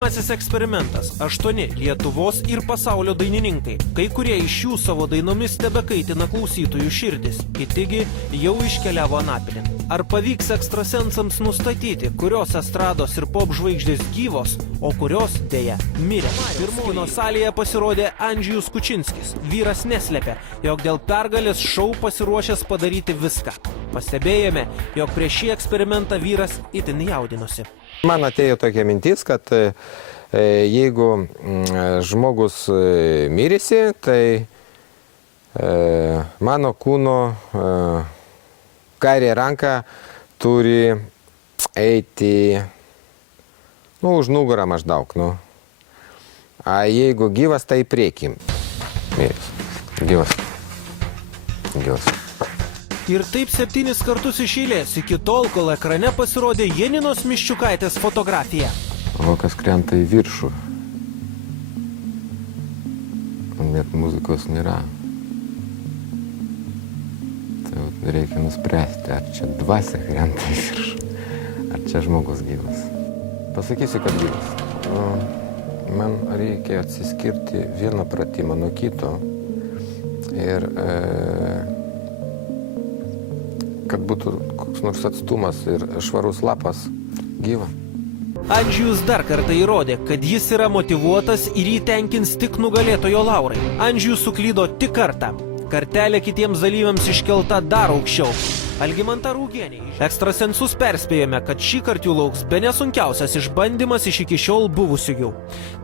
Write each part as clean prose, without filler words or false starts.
Pirmasis eksperimentas – 8 Lietuvos ir pasaulio dainininkai. Kai kurie iš jų savo dainomis tebekaitina klausytojų širdis, kitigi jau iškeliavo anapilin. Ar pavyks ekstrasensams nustatyti, kurios estrados ir pop žvaigždės gyvos, o kurios, dėja, mirė? Pirmojo salėje pasirodė Andžejus Kučinskis. Vyras neslėpė, jog dėl pergalės šou pasiruošęs padaryti viską. Pastebėjome, jog prieš šį eksperimentą vyras itin jaudinosi. Man atėjo tokia mintis, kad jeigu žmogus mirėsi, tai mano kūno kairė ranka turi eiti už nugarą maždaug. A jeigu gyvas, tai priekį. Gyvas. Ir taip 7 kartus iš eilės, iki tol, kol ekrane pasirodė Janinos Miščiukaitės fotografija. Vokas krenta į viršų. Net muzikos nėra. Tai reikia nuspręsti, ar čia dvasia krenta į viršų, ar čia žmogus gyvas. Pasakysiu, kad gyvas. Man reikia atsiskirti vieną pratimą nuo kito ir kad būtų koks nors atstumas ir švarus lapas gyva. Andžejus dar kartą įrodė, kad jis yra motyvuotas ir jį tenkins tik nugalėtojo laurai. Andžejus suklydo tik kartą. Kartelė kitiems dalyviams iškelta dar aukščiau. Algimanta Rūgienė. Ekstrasensus perspėjome, kad šį kartą jų lauks bene sunkiausias išbandymas iš iki šiol buvusių jų.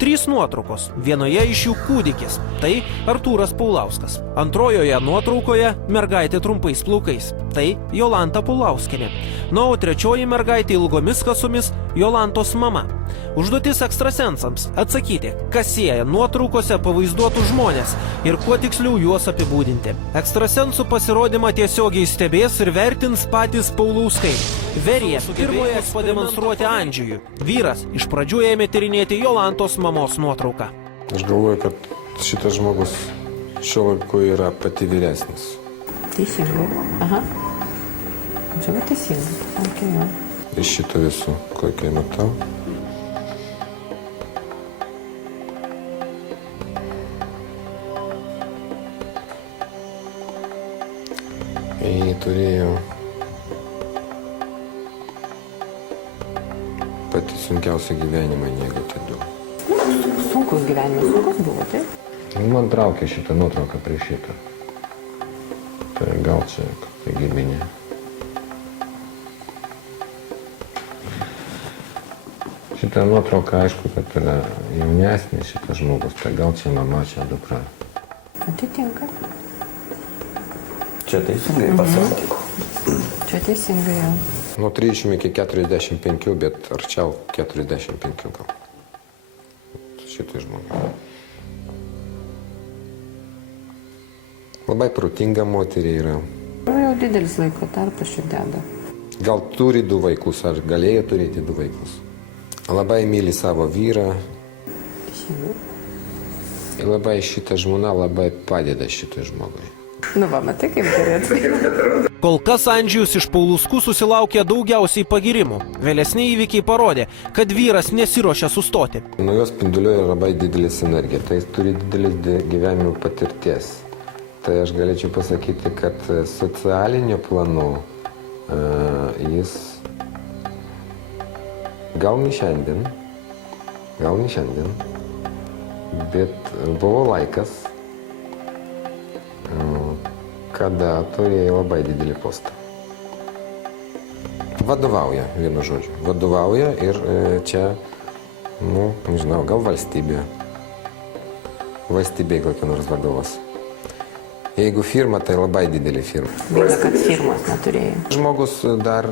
3 nuotraukos, vienoje iš jų kūdikis, tai Artūras Paulauskas. Antrojoje nuotraukoje mergaitė trumpais plaukais, tai Jolanta Paulauskienė. O trečioji mergaitė ilgomis kasomis Jolantos mama. Užduotis ekstrasensams – atsakyti, kas sieja nuotraukose pavaizduotus žmonės ir kuo tiksliau juos apibūdinti. Ekstrasensų pasirodymą tiesiogiai stebės ir vertins patys Paulauskai. Verija pirmoje pademonstruoti Andžejui. Vyras iš pradžių ėmė tyrinėti Jolantos mamos nuotrauką. Aš galvoju, kad šitas žmogus šiuo laiku yra pati vyresnis. Teisingai. Aha. Čia teisingai. Okay. Iš šito visų, kokiai matau. Jį turėjo pati sunkiausia gyvenimą, negu tai du. Sunkus gyvenimas, sunkus buvo, taip? Man traukė šitą nuotrauką prie šitą. Tai gal čia kokia giminė. Šitą nuotrauką, aišku, kad yra jaunesnis šitas žmogus, tai gal čia mama, čia dukra. Atitinka. Čia teisingai pasakė. Čia teisingai jau. Nuo 30 iki 45, bet arčiau 45 gal. Šitai žmogus. Labai protinga moterį yra. Jau didelis laiko tarpas čia deda. Gal turi 2 vaikus, ar galėjo turėti 2 vaikus. Labai myli savo vyrą. Teisingai. Ir labai šita žmona labai padeda šitai žmogui. Va, matai, kaip gerai. Kol kas Andžejus iš Paulauskų susilaukė daugiausiai pagirimų. Vėlesni įvykiai parodė, kad vyras nesiruošia sustoti. Nuo jos spinduliuoja labai didelis energija, tai jis turi didelis gyvenimo patirties. Tai aš galėčiau pasakyti, kad socialinio planu jis gal ne šiandien, bet buvo laikas, kada turėjo labai didelį postą. Vadovauja, vienu žodžiu. Vadovauja ir čia, nežinau, gal valstybė. Valstybė kokia nors vadovas. Jeigu firma, tai labai didelė firma. Gaila, kad firmos neturėjo. Žmogus dar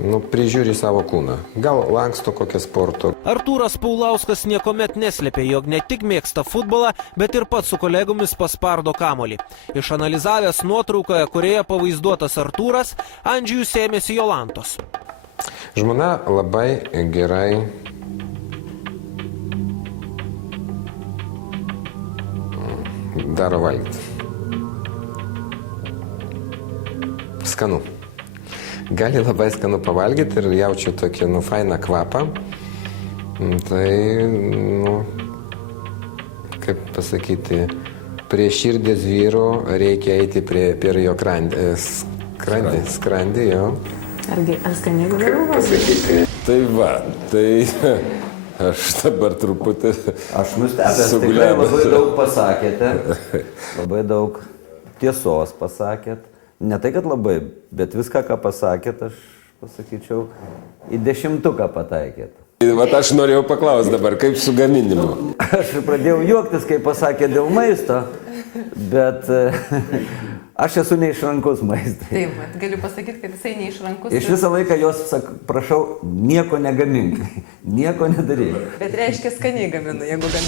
prižiūri savo kūną. Gal lanksto kokią sporto. Artūras Paulauskas niekuomet neslėpė, jog ne tik mėgsta futbolą, bet ir pats su kolegomis paspardo kamuolį. Išanalizavęs nuotraukoje, kurioje pavaizduotas Artūras, Andžejus ėmėsi Jolantos. Žmona labai gerai daro valgyti. Skanu. Gali labai skanu pavalgyti ir jaučiu tokį fainą kvapą. Tai, nu, kaip pasakyti, prie širdies vyro reikia eiti per jo skrandį, jo. Ar skaniai galiu? Tai va, tai aš dabar truputį Aš nustebęs, tikrai labai daug pasakėte, labai daug tiesos pasakėt. Ne tai, kad labai, bet viską, ką pasakėt, aš pasakyčiau, į 10 pataikėt. Vat aš norėjau paklausti dabar, kaip su gaminimu. Aš pradėjau juoktis, kai pasakė dėl maisto, bet aš esu neišrankus maistui. Taip, galiu pasakyti, kad jisai neišrankus. Iš visą laiką jos prašau, nieko negamink, nieko nedaryk. Bet reiškia skaniai gaminu, jeigu gaminu.